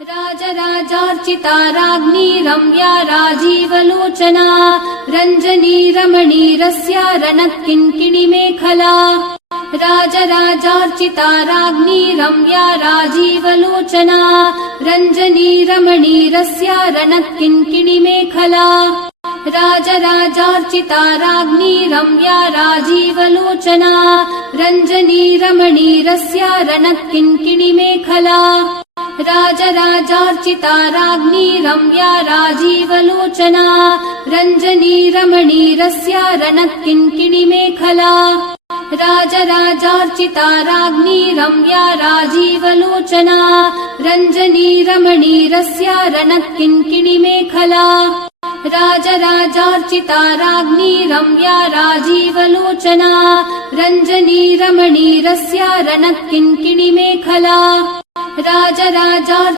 राजराजार्चिता राज्ञी रम्या राजीवलोचना रञ्जनी रमणीरस्या रणकिङ्किणीमेखला। राजराजार्चिता राज्ञी रम्या राजीवलोचना रञ्जनी रमणीरस्या रणकिङ्किणीमेखला। राजराजार्चिता राज्ञी रम्या राजीवलोचना रञ्जनी रमणीरस्या रणकिङ्किणीमेखला। राजराजार्चिता राज्ञी रम्या राजीवलोचना रञ्जनी रमणीरस्या रणकिङ्किणीमेखला। राजराजार्चिता राज्ञी रम्या राजीवलोचना रञ्जनी रमणीरस्या रणकिङ्किणीमेखला। राजराजार्चिता राज्ञी रम्या राजीवलोचना रञ्जनी रमणीरस्या रणकिङ्किणीमेखला। राजराजा